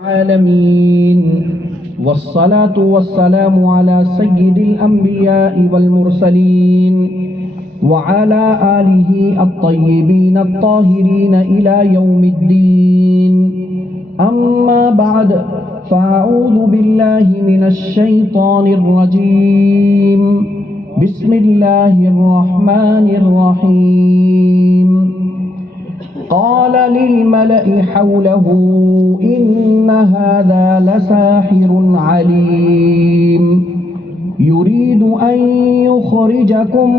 العالمين والصلاة والسلام على سيد الأنبياء والمرسلين وعلى آله الطيبين الطاهرين إلى يوم الدين. أما بعد فأعوذ بالله من الشيطان الرجيم. بسم الله الرحمن الرحيم. قال للملأ حوله إن هذا لساحر عليم يريد أن يخرجكم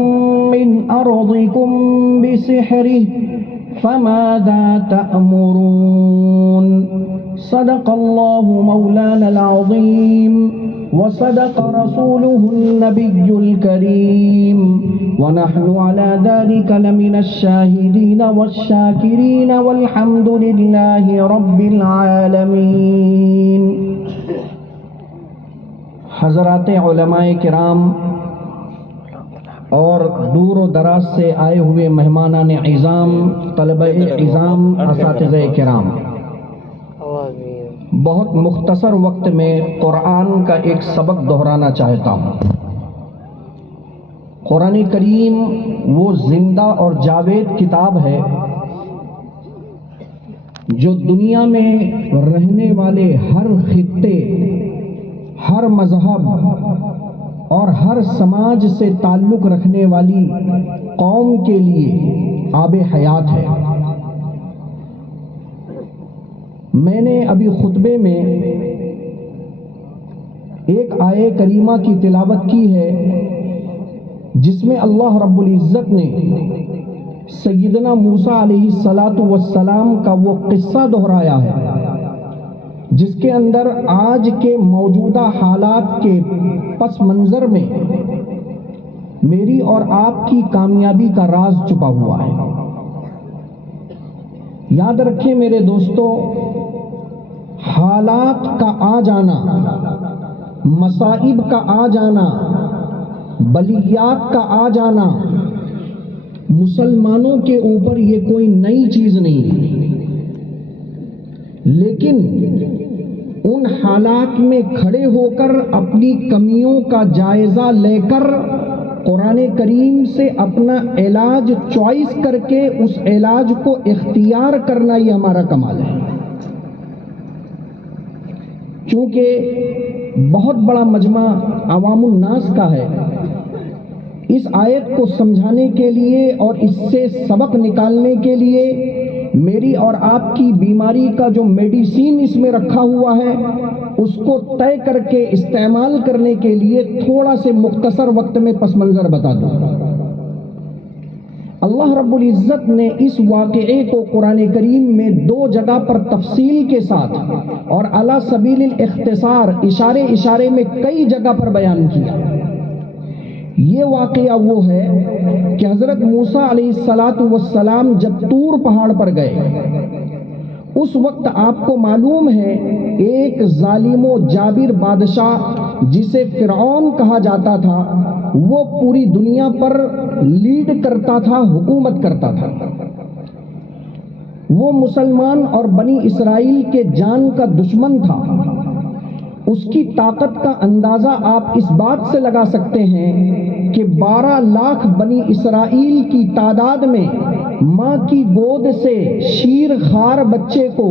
من أرضكم بسحره فماذا تأمرون. صدق الله مولانا العظيم وصدق رسوله النبي الكريم ونحن على ذلك لمن الشاهدين والشاكرين والحمد لله رب العالمين. حضرات علماء کرام اور دور و دراز سے آئے ہوئے مہمانان عظام، طلبہ عظام، اساتذہ کرام، بہت مختصر وقت میں قرآن کا ایک سبق دہرانا چاہتا ہوں. قرآن کریم وہ زندہ اور جاوید کتاب ہے جو دنیا میں رہنے والے ہر خطے، ہر مذہب اور ہر سماج سے تعلق رکھنے والی قوم کے لیے آب حیات ہے. میں نے ابھی خطبے میں ایک آیہ کریمہ کی تلاوت کی ہے جس میں اللہ رب العزت نے سیدنا موسیٰ علیہ السلام کا وہ قصہ دہرایا ہے جس کے اندر آج کے موجودہ حالات کے پس منظر میں میری اور آپ کی کامیابی کا راز چھپا ہوا ہے. یاد رکھیں میرے دوستو، حالات کا آ جانا، مصائب کا آ جانا، بلیات کا آ جانا مسلمانوں کے اوپر یہ کوئی نئی چیز نہیں، لیکن ان حالات میں کھڑے ہو کر اپنی کمیوں کا جائزہ لے کر قرآن کریم سے اپنا علاج چوائس کر کے اس علاج کو اختیار کرنا یہ ہمارا کمال ہے. چونکہ بہت بڑا مجمع عوام الناس کا ہے، اس آیت کو سمجھانے کے لیے اور اس سے سبق نکالنے کے لیے میری اور آپ کی بیماری کا جو میڈیسین اس میں رکھا ہوا ہے اس کو طے کر کے استعمال کرنے کے لیے تھوڑا سے مختصر وقت میں پس منظر بتا دوں. اللہ رب العزت نے اس واقعے کو قرآن کریم میں دو جگہ پر تفصیل کے ساتھ اور علی سبیل الاختصار اشارے اشارے میں کئی جگہ پر بیان کیا. یہ واقعہ وہ ہے کہ حضرت موسیٰ علیہ السلام جب طور پہاڑ پر گئے، اس وقت آپ کو معلوم ہے ایک ظالم و جابر بادشاہ جسے فرعون کہا جاتا تھا وہ پوری دنیا پر لیڈ کرتا تھا، حکومت کرتا تھا. وہ مسلمان اور بنی اسرائیل کے جان کا دشمن تھا. اس کی طاقت کا اندازہ آپ اس بات سے لگا سکتے ہیں کہ 12 لاکھ بنی اسرائیل کی تعداد میں ماں کی گود سے شیر خوار بچے کو،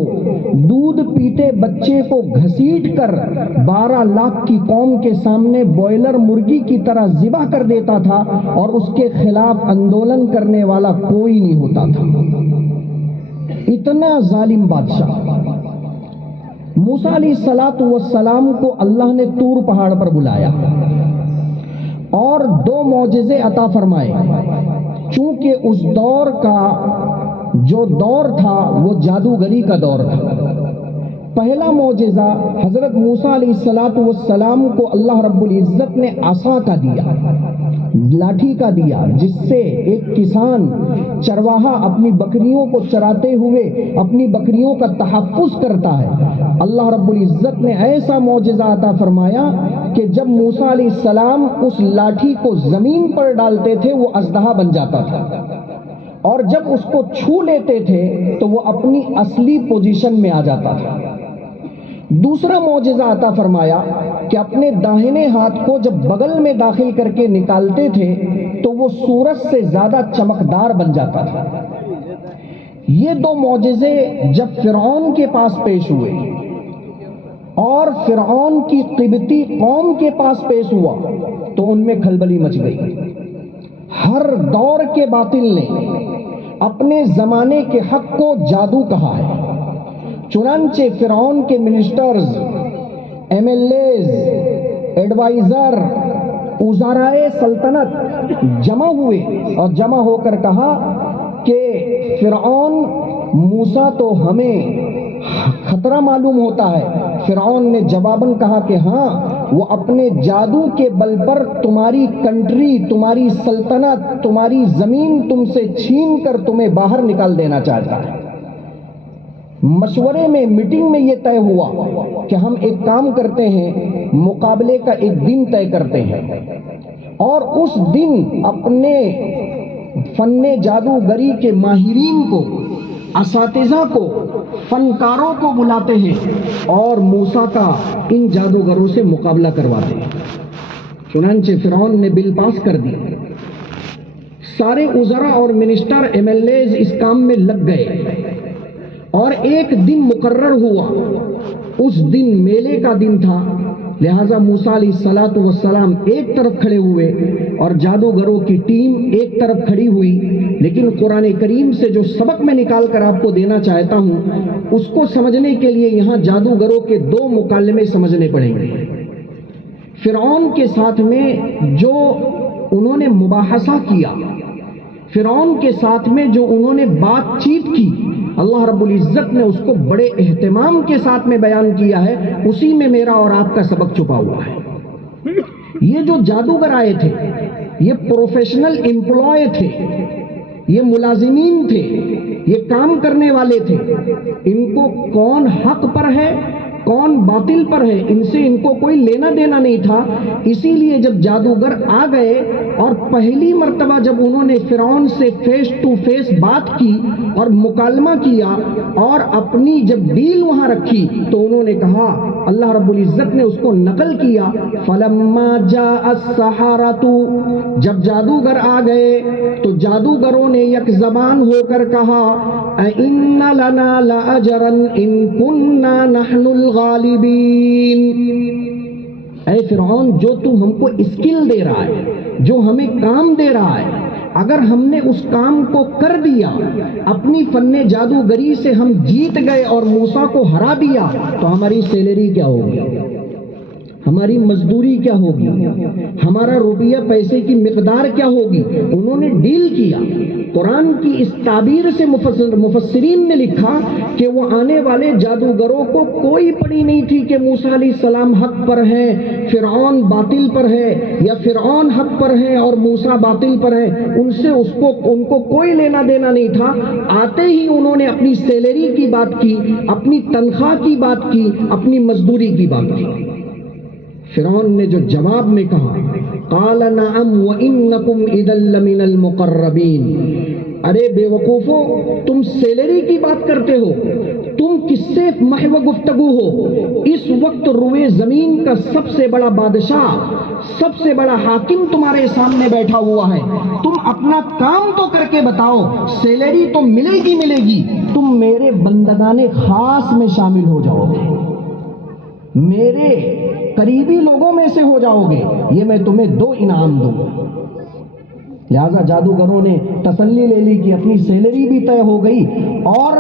دودھ پیتے بچے کو گھسیٹ کر 12 لاکھ کی قوم کے سامنے بوائلر مرغی کی طرح ذبح کر دیتا تھا اور اس کے خلاف آندولن کرنے والا کوئی نہیں ہوتا تھا. اتنا ظالم بادشاہ. موسیٰ علیہ السلام کو اللہ نے طور پہاڑ پر بلایا اور 2 معجزے عطا فرمائے. چونکہ اس دور کا جو دور تھا وہ جادوگری کا دور تھا. پہلا معجزہ حضرت موسیٰ علیہ السلام کو اللہ رب العزت نے عصا کا دیا، لاٹھی کا دیا، جس سے ایک کسان چرواہا اپنی بکریوں کو چراتے ہوئے اپنی بکریوں کا تحفظ کرتا ہے. اللہ رب العزت نے ایسا معجزہ عطا فرمایا کہ جب موسیٰ علیہ السلام اس لاٹھی کو زمین پر ڈالتے تھے وہ اژدہا بن جاتا تھا، اور جب اس کو چھو لیتے تھے تو وہ اپنی اصلی پوزیشن میں آ جاتا تھا. دوسرا معجزہ عطا فرمایا کہ اپنے داہنے ہاتھ کو جب بغل میں داخل کر کے نکالتے تھے تو وہ سورج سے زیادہ چمکدار بن جاتا تھا۔ یہ دو معجزے جب فرعون کے پاس پیش ہوئے اور فرعون کی قبطی قوم کے پاس پیش ہوا تو ان میں کھلبلی مچ گئی۔ ہر دور کے باطل نے اپنے زمانے کے حق کو جادو کہا ہے، چنانچہ فرعون کے ministers, M L As, advisor, وزرائے سلطنت جمع ہوئے اور جمع ہو کر کہا کہ فرعون موسیٰ تو ہمیں خطرہ معلوم ہوتا ہے۔ فرعون نے جواباً کہا کہ ہاں، وہ اپنے جادو کے بل پر تمہاری کنٹری، تمہاری سلطنت، تمہاری زمین تم سے چھین کر تمہیں باہر نکال دینا چاہتا ہے۔ مشورے میں، میٹنگ میں یہ طے ہوا کہ ہم ایک کام کرتے ہیں، مقابلے کا ایک دن طے کرتے ہیں اور اس دن اپنے فن جادوگری کے ماہرین کو، اساتذہ کو، فنکاروں کو بلاتے ہیں اور موسیٰ کا ان جادوگروں سے مقابلہ کرواتے ہیں۔ چنانچہ فرعون نے بل پاس کر دی، سارے وزراء اور منسٹر، ایم ایل ایز اس کام میں لگ گئے اور ایک دن مقرر ہوا۔ اس دن میلے کا دن تھا، لہٰذا موسیٰ علیہ السلام ایک طرف کھڑے ہوئے اور جادوگروں کی ٹیم ایک طرف کھڑی ہوئی۔ لیکن قرآن کریم سے جو سبق میں نکال کر آپ کو دینا چاہتا ہوں، اس کو سمجھنے کے لیے یہاں جادوگروں کے دو مکالمے سمجھنے پڑیں گے۔ فرعون کے ساتھ میں جو انہوں نے مباحثہ کیا، فرعون کے ساتھ میں جو انہوں نے بات چیت کی، اللہ رب العزت نے اس کو بڑے اہتمام کے ساتھ میں بیان کیا ہے، اسی میں میرا اور آپ کا سبق چھپا ہوا ہے۔ یہ جو جادوگر آئے تھے، یہ پروفیشنل امپلائے تھے، یہ ملازمین تھے، یہ کام کرنے والے تھے۔ ان کو کون حق پر ہے، کون باطل پر ہے، ان سے ان کو کوئی لینا دینا نہیں تھا۔ اسی لیے جب جادوگر آ گئے اور پہلی مرتبہ جب انہوں نے فرعون سے فیس ٹو فیس بات کی اور مکالمہ کیا اور اپنی جب ڈیل وہاں رکھی تو انہوں نے کہا، اللہ رب العزت نے اس کو نقل کیا، فَلَمَّا جَاءَ السَّحَرَةُ، جب جادوگر آ گئے تو جادوگروں نے یک زبان ہو کر کہا، اِنَّ لَنَا لَأَجْرًا إِن كُنَّا نَحْنُ الغالبین۔ اے فرعون، جو تو ہم کو اسکل دے رہا ہے، جو ہمیں کام دے رہا ہے، اگر ہم نے اس کام کو کر دیا، اپنی فن جادوگری سے ہم جیت گئے اور موسیٰ کو ہرا دیا تو ہماری سیلری کیا ہوگی، ہماری مزدوری کیا ہوگی، ہمارا روپیہ پیسے کی مقدار کیا ہوگی۔ انہوں نے ڈیل کیا۔ قرآن کی اس تعبیر سے مفسرین نے لکھا کہ وہ آنے والے جادوگروں کو کوئی پڑی نہیں تھی کہ موسیٰ علیہ السلام حق پر ہے، فرعون باطل پر ہے، یا فرعون حق پر ہے اور موسیٰ باطل پر ہے۔ ان کو کوئی لینا دینا نہیں تھا۔ آتے ہی انہوں نے اپنی سیلری کی بات کی، اپنی تنخواہ کی بات کی، اپنی مزدوری کی بات کی۔ فرعون نے جو جواب میں کہا، قال نعم وانکم اذا لمن المقربین، ارے بے وقوفو، تم سیلری کی بات کرتے ہو، تم کس سے محو گفتگو ہو؟ اس وقت روئے زمین کا سب سے بڑا بادشاہ، سب سے بڑا حاکم تمہارے سامنے بیٹھا ہوا ہے، تم اپنا کام تو کر کے بتاؤ، سیلری تو ملے گی، تم میرے بندگان خاص میں شامل ہو جاؤ گے، میرے قریبی لوگوں میں سے ہو جاؤ گے، یہ میں تمہیں 2 انعام دوں گا۔ لہذا جادوگروں نے تسلی لے لی کہ اپنی سیلری بھی طے ہو گئی اور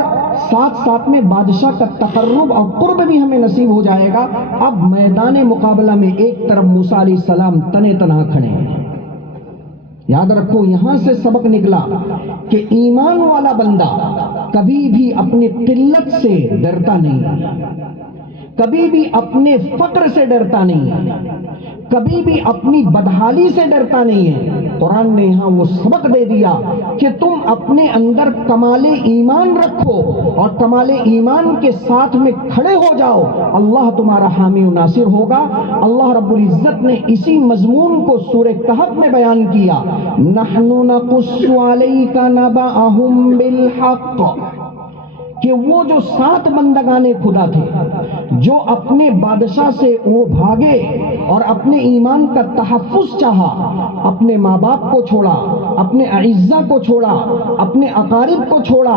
ساتھ میں بادشاہ کا تقرب اور قرب بھی ہمیں نصیب ہو جائے گا۔ اب میدان مقابلہ میں ایک طرف موسیٰ علیہ السلام تنے تنہا کھڑے ہیں۔ یاد رکھو، یہاں سے سبق نکلا کہ ایمان والا بندہ کبھی بھی اپنی قلت سے ڈرتا نہیں، کبھی بھی اپنے فقر سے ڈرتا نہیں ہے، کبھی بھی اپنی بدحالی سے ڈرتا نہیں ہے۔ قرآن نے یہاں وہ سبق دے دیا کہ تم اپنے اندر کمال ایمان رکھو اور کمال ایمان کے ساتھ میں کھڑے ہو جاؤ، اللہ تمہارا حامی و ناصر ہوگا۔ اللہ رب العزت نے اسی مضمون کو سورہ کہف میں بیان کیا، نحن نقص علیک نبأہم بالحق، کہ وہ جو 7 بندگانے خدا تھے جو اپنے بادشاہ سے وہ بھاگے اور اپنے ایمان کا تحفظ چاہا، اپنے ماں باپ کو چھوڑا، اپنے اعزہ کو چھوڑا، اپنے اقارب کو چھوڑا،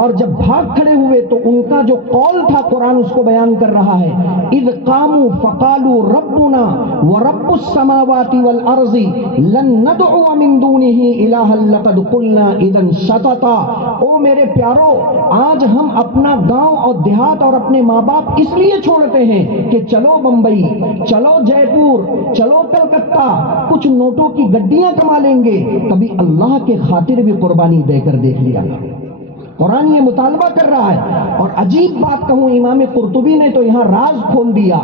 اور جب بھاگ کھڑے ہوئے تو ان کا جو قول تھا قرآن اس کو بیان کر رہا ہے، اذ قاموا فقالوا ربنا ورب السماوات والارض لن ندعو من دونه الها لقد قلنا اذا شططا۔ او میرے پیارو، آج ہم اپنا گاؤں اور دیہات اور اپنے ماں باپ اس لیے چھوڑتے ہیں کہ چلو بمبئی، چلو جے پور، چلو کلکتہ، کچھ نوٹوں کی گڈیاں کما لیں گے، کبھی اللہ کے خاطر بھی قربانی دے کر دیکھ لیا۔ قرآن یہ مطالبہ کر رہا ہے۔ اور عجیب بات کہوں، امام قرطبی نے تو یہاں راز کھول دیا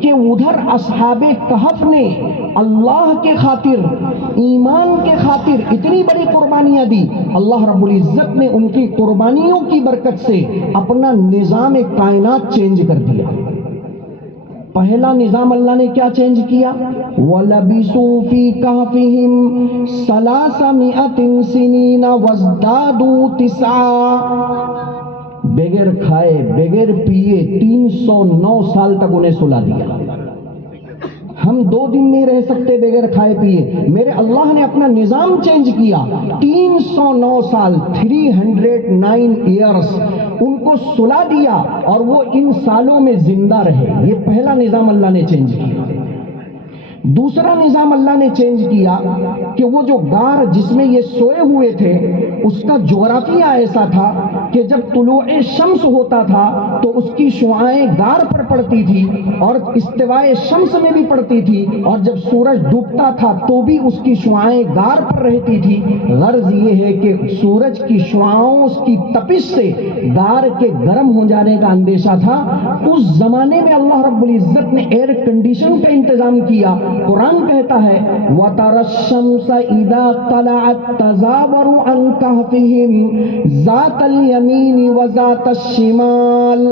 کہ ادھر اصحاب کہف نے اللہ کے خاطر، ایمان کے خاطر اتنی بڑی قربانیاں دی، اللہ رب العزت نے ان کی قربانیوں کی برکت سے اپنا نظام کائنات چینج کر دیا۔ پہلا نظام اللہ نے کیا چینج کیا؟ وَلَبِثُوا فِي كَهْفِهِمْ 300 سِنِينَ وَازْدَادُوا 9 بغیر کھائے بغیر پیے 309 سال تک انہیں سلا دیا۔ ہم 2 دن نہیں رہ سکتے بغیر کھائے پیے، میرے اللہ نے اپنا نظام چینج کیا۔ 309 سال 309 ایئرس ان کو سلا دیا اور وہ ان سالوں میں زندہ رہے۔ یہ پہلا نظام اللہ نے چینج کیا۔ دوسرا نظام اللہ نے چینج کیا کہ وہ جو غار جس میں یہ سوئے ہوئے تھے اس کا جغرافیہ ایسا تھا کہ جب طلوع شمس ہوتا تھا تو اس کی شعاعیں غار پر پڑتی تھی اور استوائے شمس میں بھی پڑتی تھی، اور جب سورج ڈوبتا تھا تو بھی اس کی شعاعیں غار پر رہتی تھی۔ غرض یہ ہے کہ سورج کی شعاعوں کی تپش سے غار کے گرم ہو جانے کا اندیشہ تھا۔ اس زمانے میں اللہ رب العزت نے ایئر کنڈیشن کا انتظام کیا۔ قرآن کہتا ہے وَتَرَى الشَّمْسَ إِذَا طَلَعَتْ تَزَاوَرُ عَنْ كَهْفِهِمْ ذَاتَ الْيَمِينِ وَذَاتَ الشِّمَالِ۔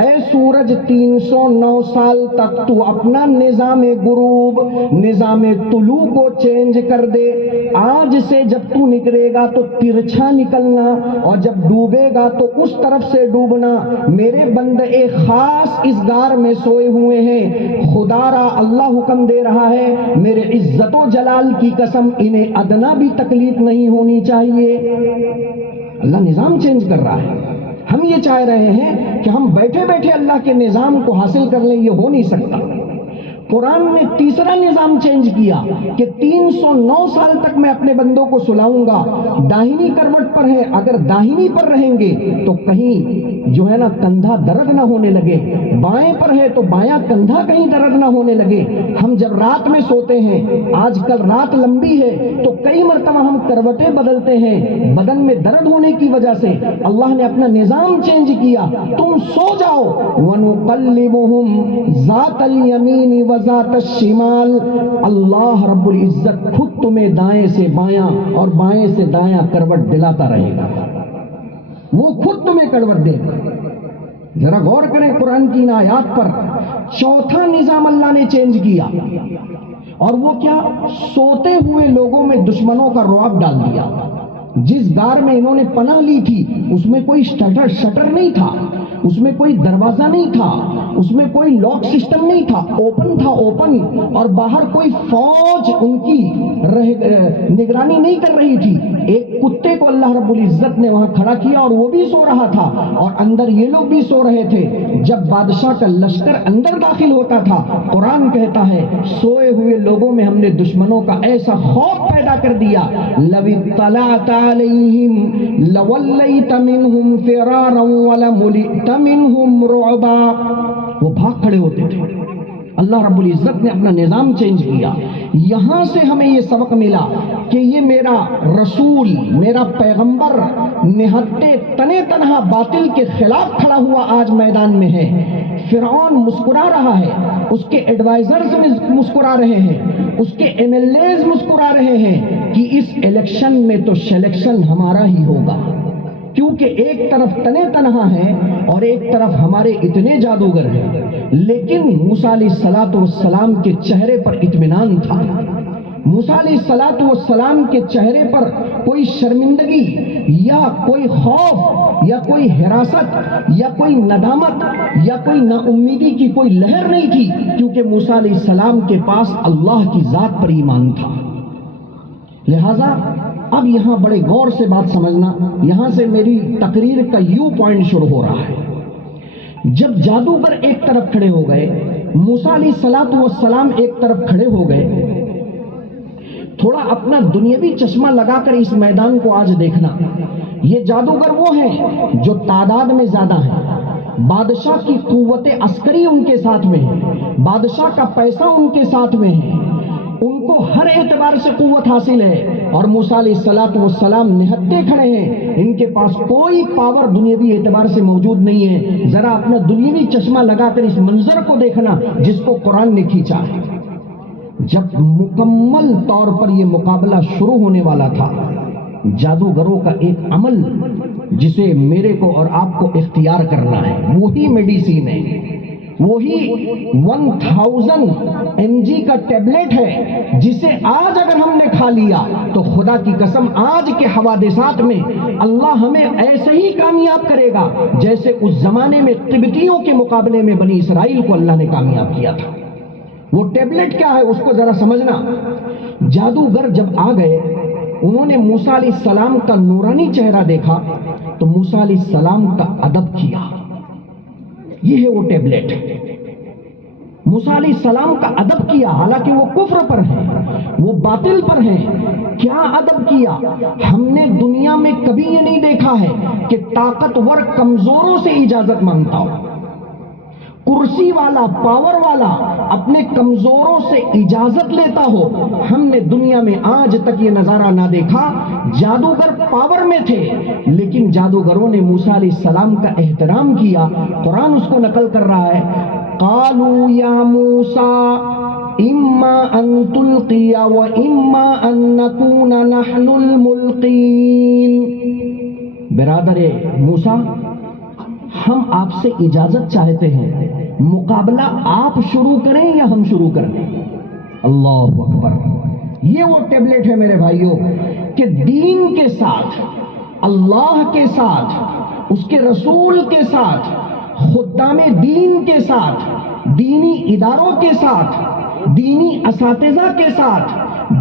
اے سورج 309 سال تک تو اپنا نظام غروب، نظام طلوع کو چینج کر دے۔ آج سے جب تو نکلے گا تو ترچھا نکلنا، اور جب ڈوبے گا تو اس طرف سے ڈوبنا۔ میرے بندے ایک خاص اس غار میں سوئے ہوئے ہیں، خدا را اللہ حکم دے رہا ہے، میرے عزت و جلال کی قسم انہیں ادنا بھی تکلیف نہیں ہونی چاہیے۔ اللہ نظام چینج کر رہا ہے۔ ہم یہ چاہ رہے ہیں کہ ہم بیٹھے بیٹھے اللہ کے نظام کو حاصل کر لیں، یہ ہو نہیں سکتا۔ قرآن نے تیسرا نظام چینج کیا کہ 309 سال تک میں اپنے بندوں کو سلاؤں گا۔ داہنی کروٹ پر ہے، اگر داہنی پر رہیں گے تو کہیں جو ہے نا کندھا درد نہ ہونے لگے، بائیں پر ہے تو بایاں کندھا کہیں درد نہ ہونے لگے۔ ہم جب رات میں سوتے ہیں، آج کل رات لمبی ہے تو کئی مرتبہ ہم کروٹیں بدلتے ہیں بدن میں درد ہونے کی وجہ سے۔ اللہ نے اپنا نظام چینج کیا، تم سو جاؤ۔ وَنُقَلِّبُهُمْ ذَاتَ الْيَمِينِ وَذَاتَ الشِّمَالِ۔ اللہ رب العزت خود تمہیں دائیں سے بایاں اور بائیں سے دایاں کروٹ دلاتا رہے گا، وہ خود تمہیں کروٹ دے گا۔ ذرا غور کریں قرآن کی ان آیات پر۔ چوتھا نظام اللہ نے چینج کیا، اور وہ کیا؟ سوتے ہوئے لوگوں میں دشمنوں کا رعب ڈال دیا۔ جس غار میں انہوں نے پناہ لی تھی اس میں کوئی شٹر نہیں تھا، اس میں کوئی دروازہ نہیں تھا، اس میں کوئی لاک سسٹم نہیں تھا، اوپن تھا، اوپن، اور باہر کوئی فوج ان کی نگرانی نہیں کر رہی تھی۔ ایک کتے کو اللہ رب العزت نے وہاں کھڑا کیا اور وہ بھی سو رہا تھا، اور اندر یہ لوگ بھی سو رہے تھے۔ جب بادشاہ کا لشکر اندر داخل ہوتا تھا، قرآن کہتا ہے سوئے ہوئے لوگوں میں ہم نے دشمنوں کا ایسا خوف پیدا کر دیا، لَوِ اطَّلَعْتَ عَلَيْهِمْ لَوَلَّيْتَ مِنْهُمْ فِرَارًا وَلَمُلِئْتَ مِنْهُمْ رُعْبًا۔ وہ بھاگ کھڑے ہوتے تھے۔ اللہ رب العزت نے اپنا نظام چینج کیا۔ یہاں سے ہمیں یہ سبق ملا کہ یہ میرا رسول، میرا پیغمبر نہتے تنے تنہا باطل کے خلاف کھڑا ہوا آج میدان میں ہے۔ فرعون مسکرا رہا ہے، اس کے ایڈوائزرز مسکرا رہے ہیں، اس کے ایم ایل ایز مسکرا رہے ہیں کہ اس الیکشن میں تو سلیکشن ہمارا ہی ہوگا، کیونکہ ایک طرف تنے تنہا ہے اور ایک طرف ہمارے اتنے جادوگر ہیں۔ لیکن موسیٰ علیہ السلام کے چہرے پر اطمینان تھا، موسیٰ علیہ السلام کے چہرے پر کوئی شرمندگی یا کوئی خوف یا کوئی حراست یا کوئی ندامت یا کوئی نا امیدی کی کوئی لہر نہیں تھی، کیونکہ موسیٰ علیہ السلام کے پاس اللہ کی ذات پر ایمان تھا۔ لہذا اب یہاں بڑے غور سے بات سمجھنا، یہاں سے میری تقریر کا یو پوائنٹ شروع ہو رہا ہے۔ جب جادوگر ایک طرف کھڑے ہو گئے، موسیٰ علیہ السلام ایک طرف کھڑے ہو گئے، تھوڑا اپنا دنیاوی چشمہ لگا کر اس میدان کو آج دیکھنا۔ یہ جادوگر وہ ہیں جو تعداد میں زیادہ ہیں، بادشاہ کی قوت عسکری ان کے ساتھ میں ہے، بادشاہ کا پیسہ ان کے ساتھ میں ہے، ان کو ہر اعتبار سے قوت حاصل ہے، اور موسیٰ علیہ السلام نہتے کھڑے ہیں، ان کے پاس کوئی پاور دنیاوی اعتبار سے موجود نہیں ہے۔ ذرا اپنا دنیاوی چشمہ لگا کر اس منظر کو دیکھنا جس کو قرآن نے کھینچا ہے۔ جب مکمل طور پر یہ مقابلہ شروع ہونے والا تھا، جادوگروں کا ایک عمل جسے میرے کو اور آپ کو اختیار کرنا ہے، وہی میڈیسین ہے، وہی 1000 mg کا ٹیبلٹ ہے، جسے آج اگر ہم نے کھا لیا تو خدا کی قسم آج کے حوادثات میں اللہ ہمیں ایسے ہی کامیاب کرے گا جیسے اس زمانے میں قبطیوں کے مقابلے میں بنی اسرائیل کو اللہ نے کامیاب کیا تھا۔ وہ ٹیبلٹ کیا ہے اس کو ذرا سمجھنا۔ جادوگر جب آ گئے، انہوں نے موسیٰ علیہ السلام کا نورانی چہرہ دیکھا تو موسیٰ علیہ السلام کا ادب کیا۔ یہ ہے وہ ٹیبلٹ۔ موسیٰ علیہ السلام کا ادب کیا، حالانکہ وہ کفر پر ہیں، وہ باطل پر ہیں۔ کیا ادب کیا؟ ہم نے دنیا میں کبھی یہ نہیں دیکھا ہے کہ طاقتور کمزوروں سے اجازت مانگتا ہو، کرسی والا پاور والا اپنے کمزوروں سے اجازت لیتا ہو۔ ہم نے دنیا میں آج تک یہ نظارہ نہ دیکھا۔ جادوگر پاور میں تھے لیکن جادوگروں نے موسیٰ علیہ السلام کا احترام کیا۔ قرآن اس کو نقل کر رہا ہے، قالوا یا موسیٰ اما ان تلقی و اما ان نکون نحن الملقین۔ برادر موسیٰ، ہم آپ سے اجازت چاہتے ہیں، مقابلہ آپ شروع کریں یا ہم شروع کریں؟ اللہ اکبر۔ یہ وہ ٹیبلٹ ہے میرے بھائیوں کہ دین کے ساتھ، اللہ کے ساتھ، اس کے رسول کے ساتھ، خدام دین کے ساتھ، دینی اداروں کے ساتھ، دینی اساتذہ کے ساتھ،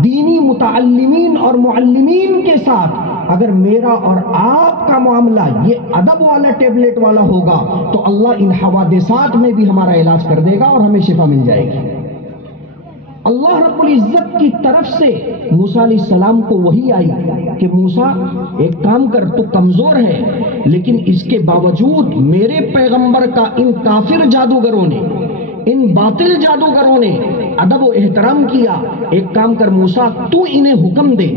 دینی متعلمین اور معلمین کے ساتھ اگر میرا اور آپ کا معاملہ یہ ادب والا ٹیبلٹ والا ہوگا تو اللہ ان حوادثات میں بھی ہمارا علاج کر دے گا اور ہمیں شفا مل جائے گی۔ اللہ رب العزت کی طرف سے موسیٰ علیہ السلام کو وحی آئی کہ موسیٰ ایک کام کر، تو کمزور ہے لیکن اس کے باوجود میرے پیغمبر کا ان کافر جادوگروں نے، ان باطل جادوگروں نے ادب و احترام کیا۔ ایک کام کر موسیٰ، تو انہیں حکم دے،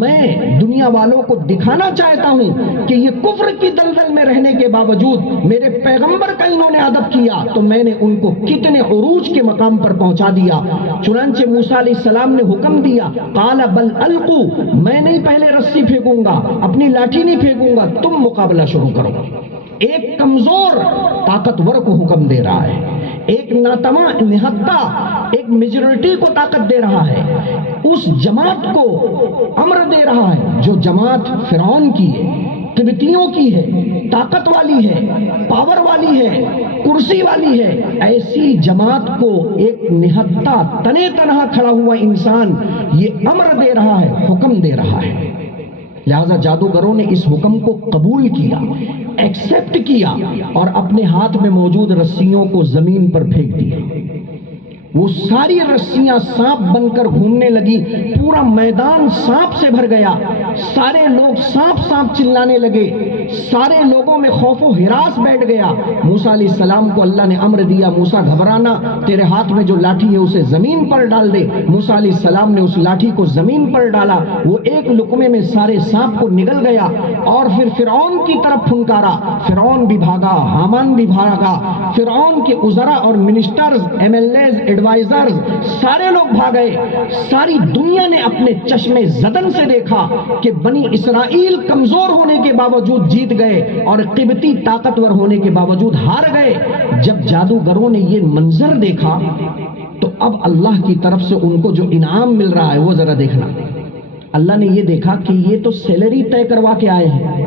میں دنیا والوں کو دکھانا چاہتا ہوں کہ یہ کفر کی دلدل میں رہنے کے باوجود میرے پیغمبر کا انہوں نے ادب کیا تو میں نے ان کو کتنے عروج کے مقام پر پہنچا دیا۔ چنانچہ موسیٰ علیہ السلام نے حکم دیا، قال بل القوا، میں نہیں پہلے رسی پھینکوں گا، اپنی لاٹھی نہیں پھینکوں گا، تم مقابلہ شروع کرو۔ ایک کمزور طاقتور کو حکم دے رہا ہے، ایک ناتواں نہتا ایک میجورٹی کو طاقت دے رہا ہے، اس جماعت کو امر دے رہا ہے جو جماعت فرعون کی ہے، قبطیوں کی ہے، طاقت والی ہے، پاور والی ہے، کرسی والی ہے۔ ایسی جماعت کو ایک نہتا تنے تنہا کھڑا ہوا انسان یہ امر دے رہا ہے، حکم دے رہا ہے۔ لہذا جادوگروں نے اس حکم کو قبول کیا، ایکسپٹ کیا اور اپنے ہاتھ میں موجود رسیوں کو زمین پر پھینک دیا۔ وہ ساری رسیاں سانپ بن کر گھومنے لگی، پورا میدان سانپ سے بھر گیا، سارے لوگ سانپ سانپ چلانے لگے، سارے لوگوں میں خوف و ہراس بیٹھ گیا۔ موسیٰ علیہ السلام کو اللہ نے امر دیا، موسیٰ گھبرانا، تیرے ہاتھ میں جو لاٹھی ہے اسے زمین پر ڈال دے۔ موسیٰ علیہ السلام نے اس لاٹھی کو زمین پر ڈالا، وہ ایک لقمے میں سارے سانپ کو نگل گیا اور پھر فرعون کی طرف پھنکارا۔ فرعون بھی بھاگا، حامان بھی بھاگا، فرعون کے وزراء اور ministers, M L As, advisors سارے لوگ بھاگے۔ ساری دنیا نے اپنے چشمے زدن سے دیکھا کہ بنی اسرائیل کمزور ہونے کے باوجود جیت گئے اور قبطی طاقتور ہونے کے باوجود ہار گئے۔ جب جادوگروں نے یہ منظر دیکھا تو اب اللہ کی طرف سے ان کو جو انعام مل رہا ہے وہ ذرا دیکھنا۔ اللہ نے یہ دیکھا کہ یہ تو سیلری طے کروا کے آئے ہیں،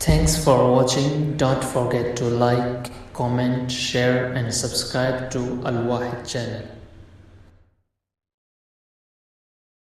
Thanks for watching. Don't forget to like, comment, share and subscribe to Al Wahid channel.